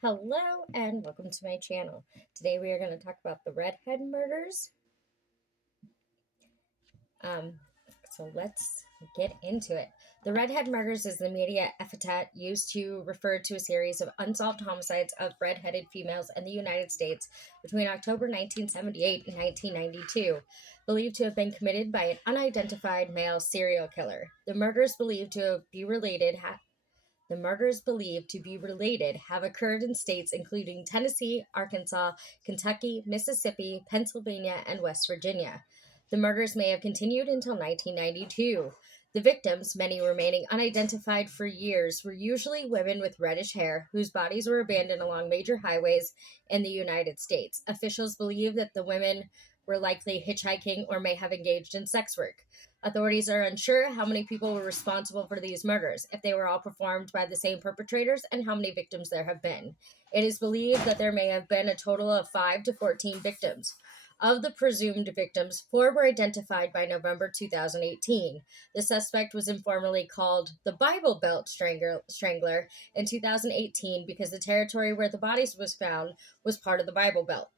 Hello and welcome to my channel. Today we are going to talk about the Redhead murders. Um, so let's get into it. The Redhead murders is the media epithet used to refer to a series of unsolved homicides of red-headed females in the United States between October 1978 and 1992, believed to have been committed by an unidentified male serial killer. The murders believed to be related have occurred in states including Tennessee, Arkansas, Kentucky, Mississippi, Pennsylvania, and West Virginia. The murders may have continued until 1992. The victims, many remaining unidentified for years, were usually women with reddish hair whose bodies were abandoned along major highways in the United States. Officials believe that the women were likely hitchhiking or may have engaged in sex work. Authorities are unsure how many people were responsible for these murders, if they were all performed by the same perpetrators, and how many victims there have been. It is believed that there may have been a total of 5 to 14 victims. Of the presumed victims, 4 were identified by November 2018. The suspect was informally called the Bible Belt Strangler in 2018 because the territory where the bodies was found was part of the Bible Belt.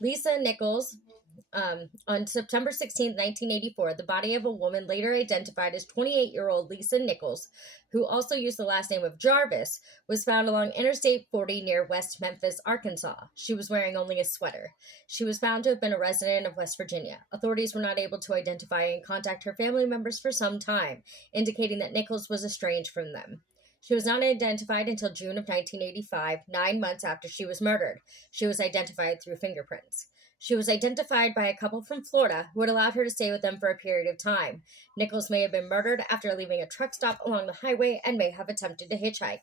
Lisa Nichols. On September 16, 1984, the body of a woman later identified as 28-year-old Lisa Nichols, who also used the last name of Jarvis, was found along Interstate 40 near West Memphis, Arkansas. She was wearing only a sweater. She was found to have been a resident of West Virginia. Authorities were not able to identify and contact her family members for some time, indicating that Nichols was estranged from them. She was not identified until June of 1985, 9 months after she was murdered. She was identified through fingerprints. She was identified by a couple from Florida who had allowed her to stay with them for a period of time. Nichols may have been murdered after leaving a truck stop along the highway and may have attempted to hitchhike.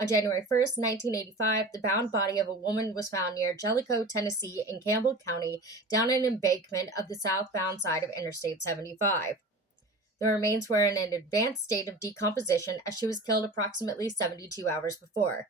On January 1st, 1985, the bound body of a woman was found near Jellicoe, Tennessee, in Campbell County, down an embankment of the southbound side of Interstate 75. The remains were in an advanced state of decomposition as she was killed approximately 72 hours before.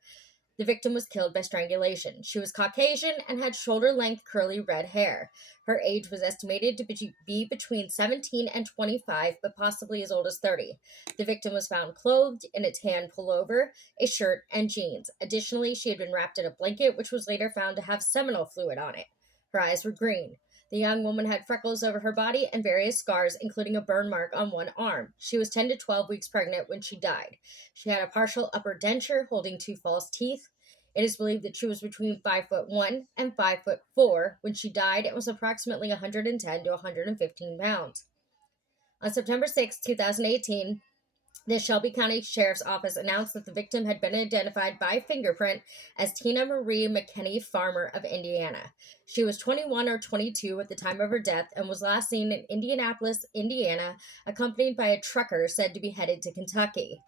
The victim was killed by strangulation. She was Caucasian and had shoulder-length curly red hair. Her age was estimated to be between 17 and 25, but possibly as old as 30. The victim was found clothed in a tan pullover, a shirt, and jeans. Additionally, she had been wrapped in a blanket, which was later found to have seminal fluid on it. Her eyes were green. The young woman had freckles over her body and various scars, including a burn mark on one arm. She was 10 to 12 weeks pregnant when she died. She had a partial upper denture holding 2 false teeth. It is believed that she was between 5'1" and 5'4" when she died and was approximately 110 to 115 pounds. On September 6, 2018, the Shelby County Sheriff's Office announced that the victim had been identified by fingerprint as Tina Marie McKinney Farmer of Indiana. She was 21 or 22 at the time of her death and was last seen in Indianapolis, Indiana, accompanied by a trucker said to be headed to Kentucky.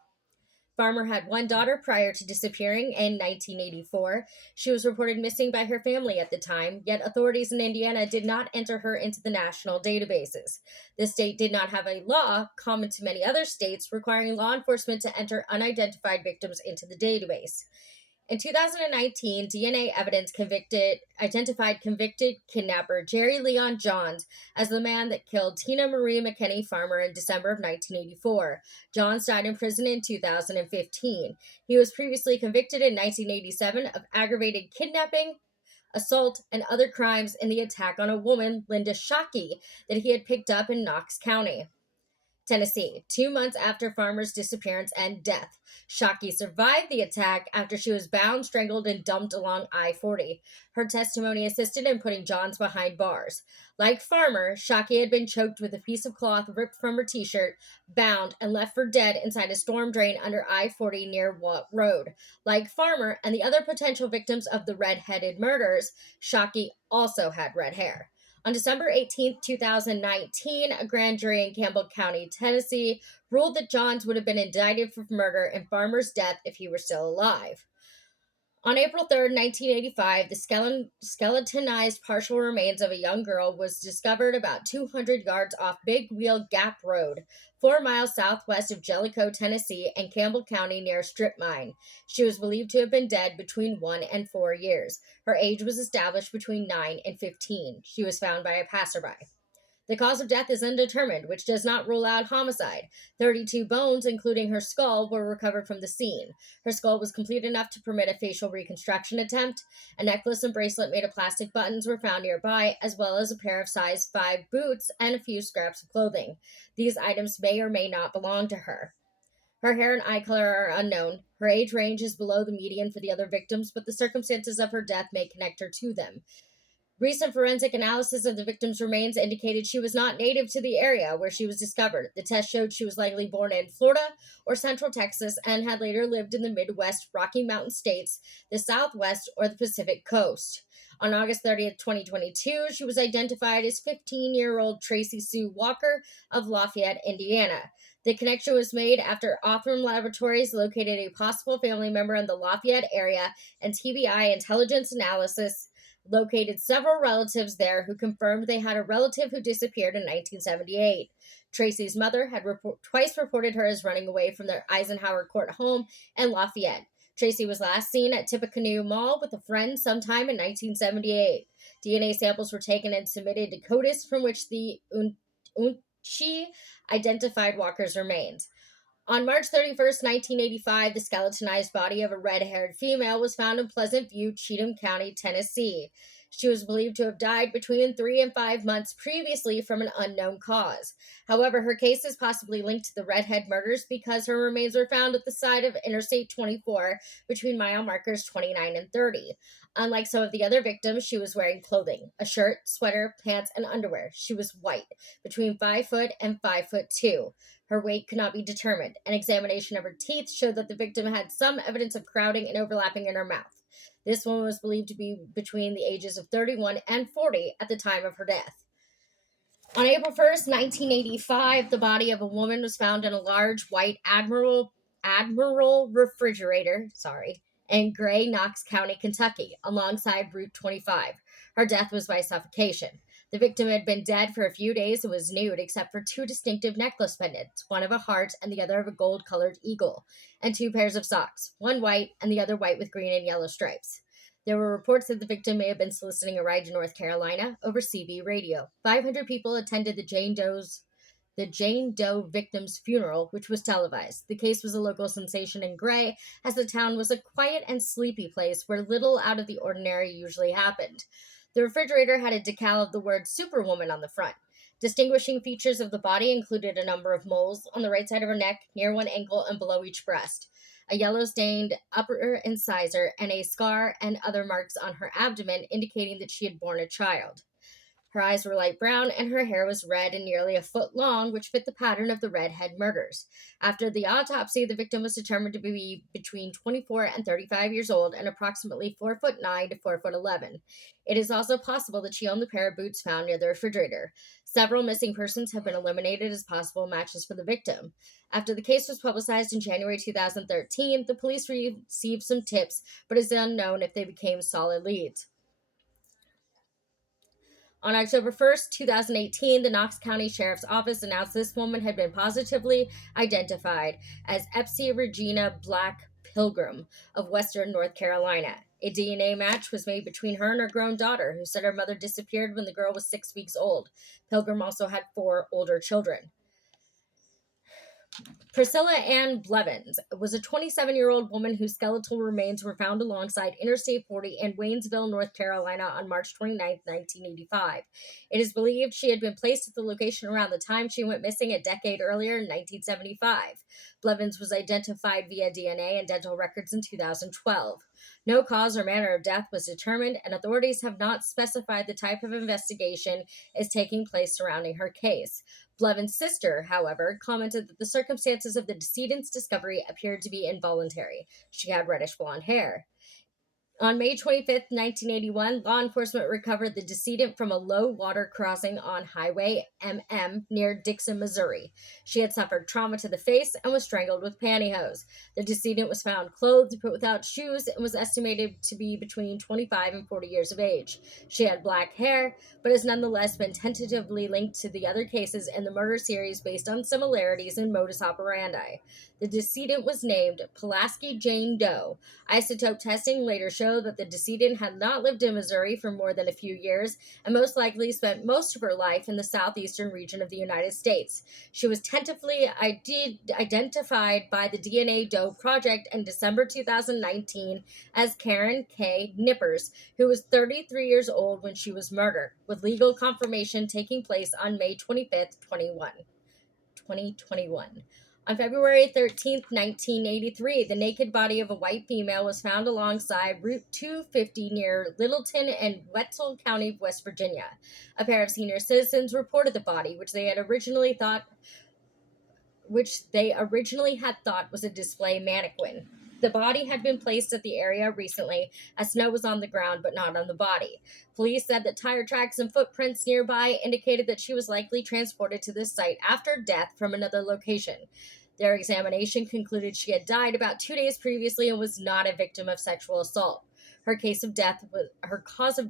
Farmer had one daughter prior to disappearing in 1984. She was reported missing by her family at the time, yet authorities in Indiana did not enter her into the national databases. The state did not have a law, common to many other states, requiring law enforcement to enter unidentified victims into the database. In 2019, DNA evidence identified convicted kidnapper Jerry Leon Johns as the man that killed Tina Marie McKinney Farmer in December of 1984. Johns died in prison in 2015. He was previously convicted in 1987 of aggravated kidnapping, assault, and other crimes in the attack on a woman, Linda Shockey, that he had picked up in Knox County, Tennessee, 2 months after Farmer's disappearance and death. Shockey survived the attack after she was bound, strangled, and dumped along I-40. Her testimony assisted in putting Johns behind bars. Like Farmer, Shockey had been choked with a piece of cloth ripped from her t-shirt, bound, and left for dead inside a storm drain under I-40 near Watt Road. Like Farmer and the other potential victims of the red-headed murders, Shockey also had red hair. On December 18, 2019, a grand jury in Campbell County, Tennessee, ruled that Johns would have been indicted for murder and Farmer's death if he were still alive. On April 3, 1985, the skeletonized partial remains of a young girl was discovered about 200 yards off Big Wheel Gap Road, 4 miles southwest of Jellicoe, Tennessee, and Campbell County near a strip mine. She was believed to have been dead between 1 and 4 years. Her age was established between 9 and 15. She was found by a passerby. The cause of death is undetermined, which does not rule out homicide. 32 bones, including her skull, were recovered from the scene. Her skull was complete enough to permit a facial reconstruction attempt. A necklace and bracelet made of plastic buttons were found nearby, as well as a pair of size 5 boots and a few scraps of clothing. These items may or may not belong to her. Her hair and eye color are unknown. Her age range is below the median for the other victims, but the circumstances of her death may connect her to them. Recent forensic analysis of the victim's remains indicated she was not native to the area where she was discovered. The test showed she was likely born in Florida or Central Texas and had later lived in the Midwest, Rocky Mountain states, the Southwest, or the Pacific coast. On August 30th, 2022, she was identified as 15-year-old Tracy Sue Walker of Lafayette, Indiana. The connection was made after Othram Laboratories located a possible family member in the Lafayette area, and TBI intelligence analysis located several relatives there who confirmed they had a relative who disappeared in 1978. Tracy's mother had twice reported her as running away from their Eisenhower Court home in Lafayette. Tracy was last seen at Tippecanoe Mall with a friend sometime in 1978. DNA samples were taken and submitted to CODIS, from which the UNCHI identified Walker's remains. On March 31st, 1985, the skeletonized body of a red-haired female was found in Pleasant View, Cheatham County, Tennessee. She was believed to have died between 3 and 5 months previously from an unknown cause. However, her case is possibly linked to the Redhead murders because her remains were found at the side of Interstate 24 between mile markers 29 and 30. Unlike some of the other victims, she was wearing clothing, a shirt, sweater, pants, and underwear. She was white, between 5 foot and 5'2". Her weight could not be determined. An examination of her teeth showed that the victim had some evidence of crowding and overlapping in her mouth. This woman was believed to be between the ages of 31 and 40 at the time of her death. On April 1st, 1985, the body of a woman was found in a large white Admiral refrigerator, in Gray, Knox County, Kentucky, alongside Route 25. Her death was by suffocation. The victim had been dead for a few days and was nude except for 2 distinctive necklace pendants, one of a heart and the other of a gold-colored eagle, and 2 pairs of socks, one white and the other white with green and yellow stripes. There were reports that the victim may have been soliciting a ride to North Carolina over CB radio. 500 people attended the Jane Doe victim's funeral, which was televised. The case was a local sensation in Gray, as the town was a quiet and sleepy place where little out of the ordinary usually happened. The refrigerator had a decal of the word Superwoman on the front. Distinguishing features of the body included a number of moles on the right side of her neck, near one ankle, and below each breast, a yellow-stained upper incisor, and a scar and other marks on her abdomen indicating that she had borne a child. Her eyes were light brown, and her hair was red and nearly a foot long, which fit the pattern of the Redhead murders. After the autopsy, the victim was determined to be between 24 and 35 years old and approximately 4'9" to 4'11". It is also possible that she owned the pair of boots found near the refrigerator. Several missing persons have been eliminated as possible matches for the victim. After the case was publicized in January 2013, the police received some tips, but it is unknown if they became solid leads. On October 1st, 2018, the Knox County Sheriff's Office announced this woman had been positively identified as Epsie Regina Black Pilgrim of Western North Carolina. A DNA match was made between her and her grown daughter, who said her mother disappeared when the girl was 6 weeks old. Pilgrim also had 4 older children. Priscilla Ann Blevins was a 27-year-old woman whose skeletal remains were found alongside Interstate 40 in Waynesville, North Carolina on March 29, 1985. It is believed she had been placed at the location around the time she went missing a decade earlier in 1975. Blevins was identified via DNA and dental records in 2012. No cause or manner of death was determined, and authorities have not specified the type of investigation is taking place surrounding her case. Blevins' sister, however, commented that the circumstances of the decedent's discovery appeared to be involuntary. She had reddish blonde hair. On May 25, 1981, law enforcement recovered the decedent from a low-water crossing on Highway MM near Dixon, Missouri. She had suffered trauma to the face and was strangled with pantyhose. The decedent was found clothed but without shoes and was estimated to be between 25 and 40 years of age. She had black hair, but has nonetheless been tentatively linked to the other cases in the murder series based on similarities in modus operandi. The decedent was named Pulaski Jane Doe. Isotope testing later showed show that the decedent had not lived in Missouri for more than a few years and most likely spent most of her life in the southeastern region of the United States. She was tentatively identified by the DNA Doe Project in December 2019 as Karen K. Nippers, who was 33 years old when she was murdered, with legal confirmation taking place on May 25th, 2021. On February 13th, 1983, the naked body of a white female was found alongside Route 250 near Littleton in Wetzel County, West Virginia. A pair of senior citizens reported the body, which they originally had thought was a display mannequin. The body had been placed at the area recently, as snow was on the ground but not on the body. Police said that tire tracks and footprints nearby indicated that she was likely transported to this site after death from another location. Their examination concluded she had died about 2 days previously and was not a victim of sexual assault. Her cause of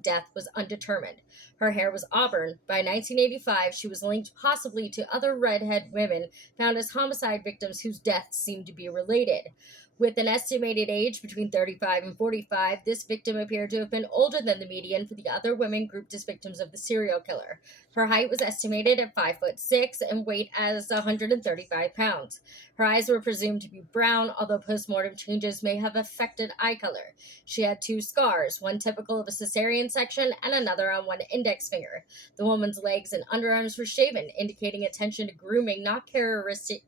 death was undetermined. Her hair was auburn. By 1985, she was linked possibly to other redhead women found as homicide victims whose deaths seemed to be related. With an estimated age between 35 and 45, this victim appeared to have been older than the median for the other women grouped as victims of the serial killer. Her height was estimated at 5'6" and weight as 135 pounds. Her eyes were presumed to be brown, although postmortem changes may have affected eye color. She had 2 scars, one typical of a cesarean section and another on one index finger. The woman's legs and underarms were shaven, indicating attention to grooming not characteristic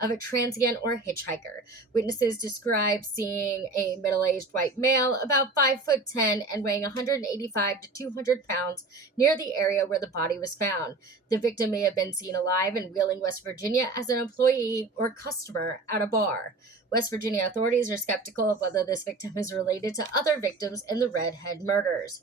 of a transient or hitchhiker. Witnesses described seeing a middle-aged white male, about 5'10" and weighing 185 to 200 pounds, near the area where the body was found. The victim may have been seen alive in Wheeling, West Virginia, as an employee or customer at a bar. West Virginia authorities are skeptical of whether this victim is related to other victims in the Redhead murders.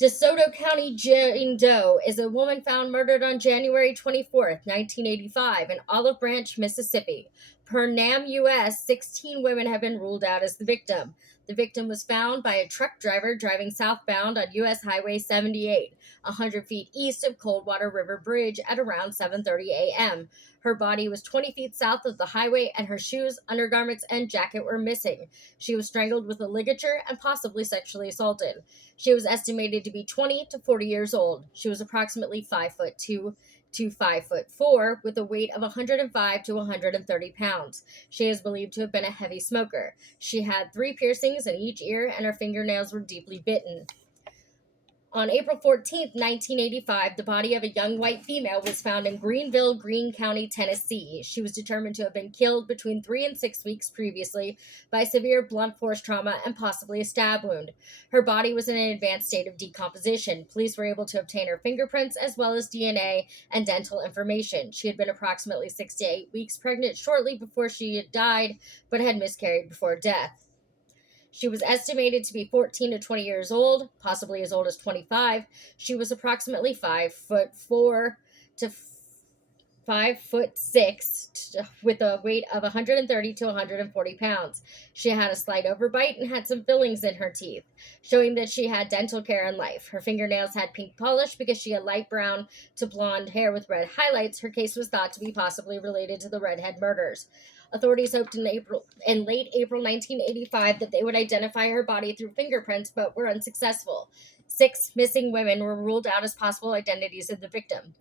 DeSoto County Jane Doe is a woman found murdered on January 24th, 1985 in Olive Branch, Mississippi. Per NAM US, 16 women have been ruled out as the victim. The victim was found by a truck driver driving southbound on US Highway 78, 100 feet east of Coldwater River Bridge at around 7:30 a.m. Her body was 20 feet south of the highway, and her shoes, undergarments, and jacket were missing. She was strangled with a ligature and possibly sexually assaulted. She was estimated to be 20 to 40 years old. She was approximately 5'2" to 5'4", with a weight of 105 to 130 pounds. She is believed to have been a heavy smoker. She had 3 piercings in each ear, and her fingernails were deeply bitten. On April 14, 1985, the body of a young white female was found in Greenville, Greene County, Tennessee. She was determined to have been killed between 3 and 6 weeks previously by severe blunt force trauma and possibly a stab wound. Her body was in an advanced state of decomposition. Police were able to obtain her fingerprints as well as DNA and dental information. She had been approximately 6 to 8 weeks pregnant shortly before she had died, but had miscarried before death. She was estimated to be 14 to 20 years old, possibly as old as 25. She was approximately 5'4" to 5'6", with a weight of 130 to 140 pounds. She had a slight overbite and had some fillings in her teeth, showing that she had dental care in life. Her fingernails had pink polish because she had light brown to blonde hair with red highlights. Her case was thought to be possibly related to the Redhead murders. Authorities hoped in late April 1985 that they would identify her body through fingerprints, but were unsuccessful. 6 missing women were ruled out as possible identities of the victim.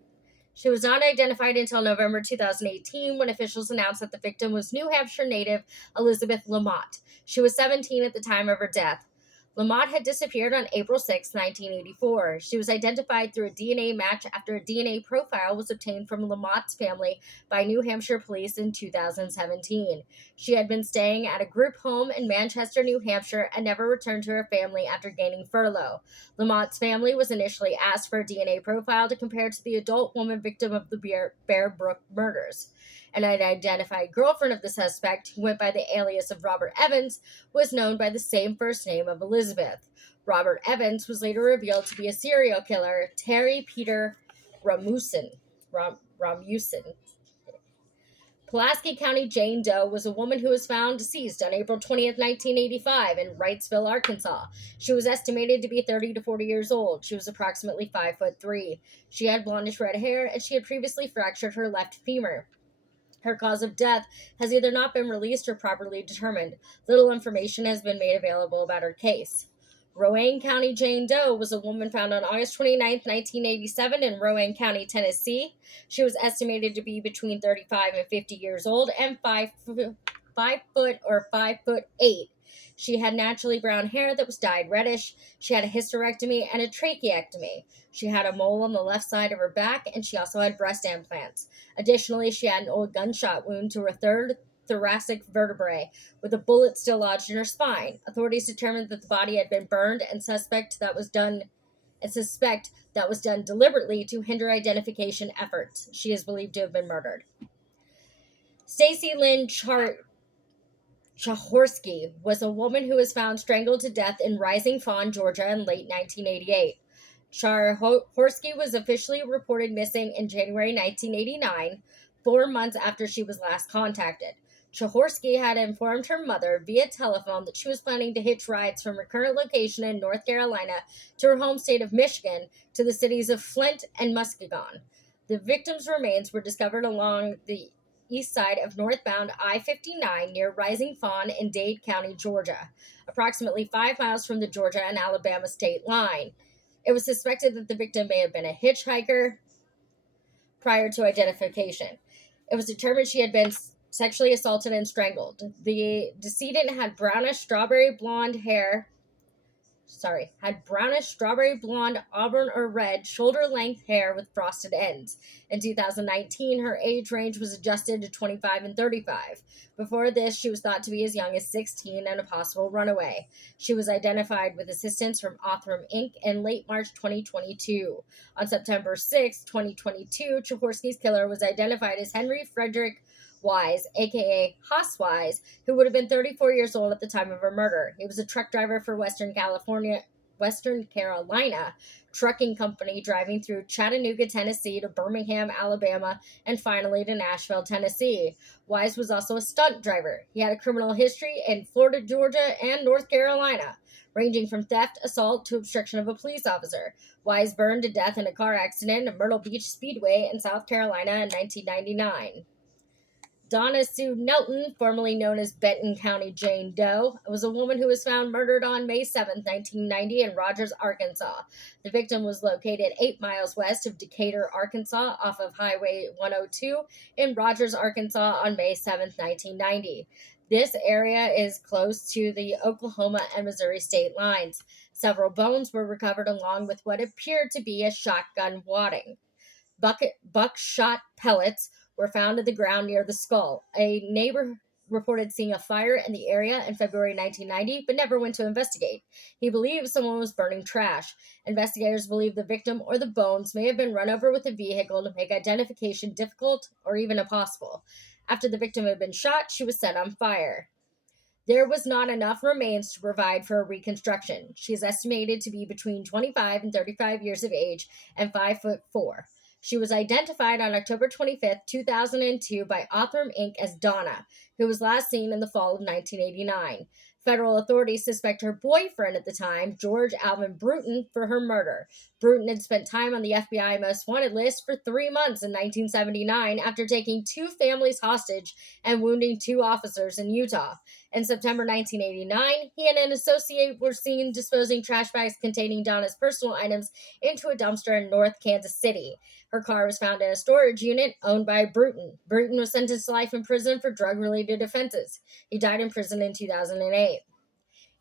She was not identified until November 2018, when officials announced that the victim was New Hampshire native Elizabeth Lamott. She was 17 at the time of her death. Lamott had disappeared on April 6, 1984. She was identified through a DNA match after a DNA profile was obtained from Lamott's family by New Hampshire police in 2017. She had been staying at a group home in Manchester, New Hampshire, and never returned to her family after gaining furlough. Lamott's family was initially asked for a DNA profile to compare to the adult woman victim of the Bear Brook murders. An unidentified girlfriend of the suspect, who went by the alias of Robert Evans, was known by the same first name of Elizabeth. Robert Evans was later revealed to be a serial killer, Terry Peter Ramusin. Pulaski County Jane Doe was a woman who was found deceased on April 20th, 1985 in Wrightsville, Arkansas. She was estimated to be 30 to 40 years old. She was approximately 5'3". She had blondish red hair, and she had previously fractured her left femur. Her cause of death has either not been released or properly determined. Little information has been made available about her case. Rowan County Jane Doe was a woman found on August 29, 1987 in Rowan County, Tennessee. She was estimated to be between 35 and 50 years old and 5 foot or 5'8". She had naturally brown hair that was dyed reddish. She had a hysterectomy and a tracheectomy. She had a mole on the left side of her back, and she also had breast implants. Additionally, she had an old gunshot wound to her third thoracic vertebrae, with a bullet still lodged in her spine. Authorities determined that the body had been burned and suspect that was done deliberately to hinder identification efforts. She is believed to have been murdered. Stacy Lynn Chahorsky was a woman who was found strangled to death in Rising Fawn, Georgia in late 1988. Chahorsky was officially reported missing in January 1989, 4 months after she was last contacted. Chahorsky had informed her mother via telephone that she was planning to hitch rides from her current location in North Carolina to her home state of Michigan to the cities of Flint and Muskegon. The victim's remains were discovered along the east side of northbound I-59 near Rising Fawn in Dade County, Georgia, approximately 5 miles from the Georgia and Alabama state line. It was suspected that the victim may have been a hitchhiker prior to identification. It was determined she had been sexually assaulted and strangled. The decedent had brownish strawberry blonde, auburn or red, shoulder-length hair with frosted ends. In 2019, her age range was adjusted to 25 and 35. Before this, she was thought to be as young as 16 and a possible runaway. She was identified with assistance from Othram Inc. in late March 2022. On September 6, 2022, Chahorsky's killer was identified as Henry Frederick Wise, aka Haas Wise, who would have been 34 years old at the time of her murder. He was a truck driver for Western Carolina Trucking Company, driving through Chattanooga, Tennessee to Birmingham, Alabama, and finally to Nashville, Tennessee. Wise was also a stunt driver. He had a criminal history in Florida, Georgia, and North Carolina, ranging from theft, assault, to obstruction of a police officer. Wise burned to death in a car accident at Myrtle Beach Speedway in South Carolina in 1999. Donna Sue Nelton, formerly known as Benton County Jane Doe, was a woman who was found murdered on May 7, 1990 in Rogers, Arkansas. The victim was located 8 miles west of Decatur, Arkansas, off of Highway 102 in Rogers, Arkansas on May 7, 1990. This area is close to the Oklahoma and Missouri state lines. Several bones were recovered along with what appeared to be a shotgun wadding. Buckshot pellets were found in the ground near the skull. A neighbor reported seeing a fire in the area in February 1990, but never went to investigate. He believes someone was burning trash. Investigators believe the victim or the bones may have been run over with a vehicle to make identification difficult or even impossible. After the victim had been shot, she was set on fire. There was not enough remains to provide for a reconstruction. She is estimated to be between 25 and 35 years of age and 5'4". She was identified on October 25, 2002 by Othram Inc. as Donna, who was last seen in the fall of 1989. Federal authorities suspect her boyfriend at the time, George Alvin Bruton, for her murder. Bruton had spent time on the FBI Most Wanted list for 3 months in 1979 after taking 2 families hostage and wounding 2 officers in Utah. In September 1989, he and an associate were seen disposing trash bags containing Donna's personal items into a dumpster in North Kansas City. Her car was found in a storage unit owned by Bruton. Bruton was sentenced to life in prison for drug-related offenses. He died in prison in 2008.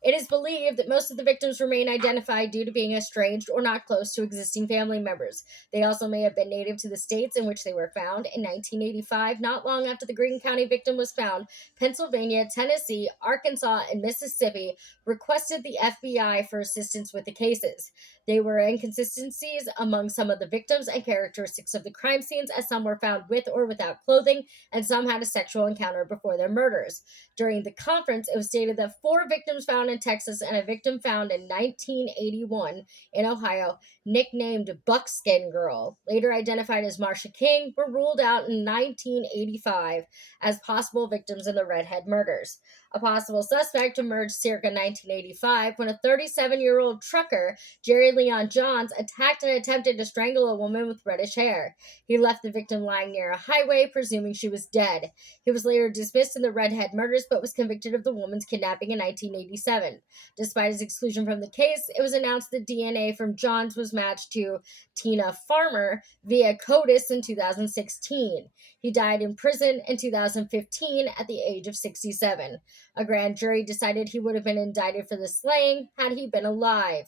It is believed that most of the victims remain identified due to being estranged or not close to existing family members. They also may have been native to the states in which they were found. In 1985, not long after the Greene County victim was found, Pennsylvania, Tennessee, Arkansas, and Mississippi requested the FBI for assistance with the cases. There were inconsistencies among some of the victims and characteristics of the crime scenes, as some were found with or without clothing, and some had a sexual encounter before their murders. During the conference, it was stated that 4 victims found in Texas and a victim found in 1981 in Ohio, nicknamed Buckskin Girl, later identified as Marsha King, were ruled out in 1985 as possible victims in the Redhead murders. A possible suspect emerged circa 1985 when a 37-year-old trucker, Jerry Leon Johns, attacked and attempted to strangle a woman with reddish hair. He left the victim lying near a highway, presuming she was dead. He was later dismissed in the Redhead murders, but was convicted of the woman's kidnapping in 1987. Despite his exclusion from the case, it was announced that DNA from Johns was matched to Tina Farmer via CODIS in 2016. He died in prison in 2015 at the age of 67. A grand jury decided he would have been indicted for the slaying had he been alive.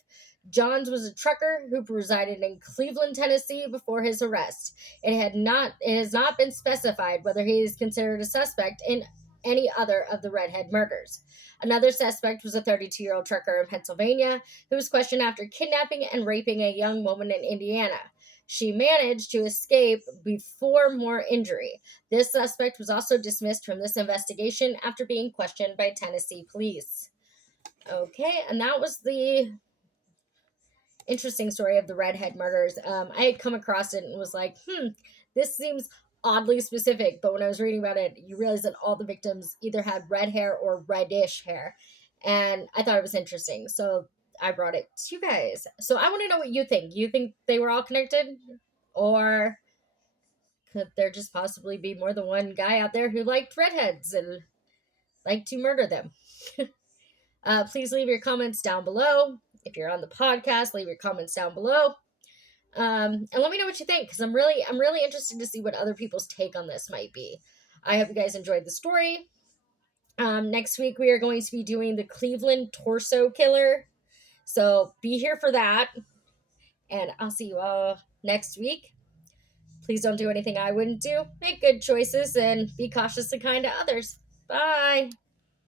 Johns was a trucker who resided in Cleveland, Tennessee before his arrest. It has not been specified whether he is considered a suspect in any other of the Redhead murders. Another suspect was a 32-year-old trucker in Pennsylvania who was questioned after kidnapping and raping a young woman in Indiana. She managed to escape before more injury. This suspect was also dismissed from this investigation after being questioned by Tennessee police. Okay, and that was the interesting story of the Redhead murders. I had come across it and was like, this seems oddly specific. But when I was reading about it, you realize that all the victims either had red hair or reddish hair. And I thought it was interesting. So I brought it to you guys. So I want to know what you think. You think they were all connected? Or could there just possibly be more than one guy out there who liked redheads and liked to murder them? Please leave your comments down below. If you're on the podcast, leave your comments down below. And let me know what you think, because I'm really interested to see what other people's take on this might be. I hope you guys enjoyed the story. Next week we are going to be doing the Cleveland torso killer, so be here for that. And I'll see you all next week. Please don't do anything I wouldn't do. Make good choices and be cautious and kind to others. Bye.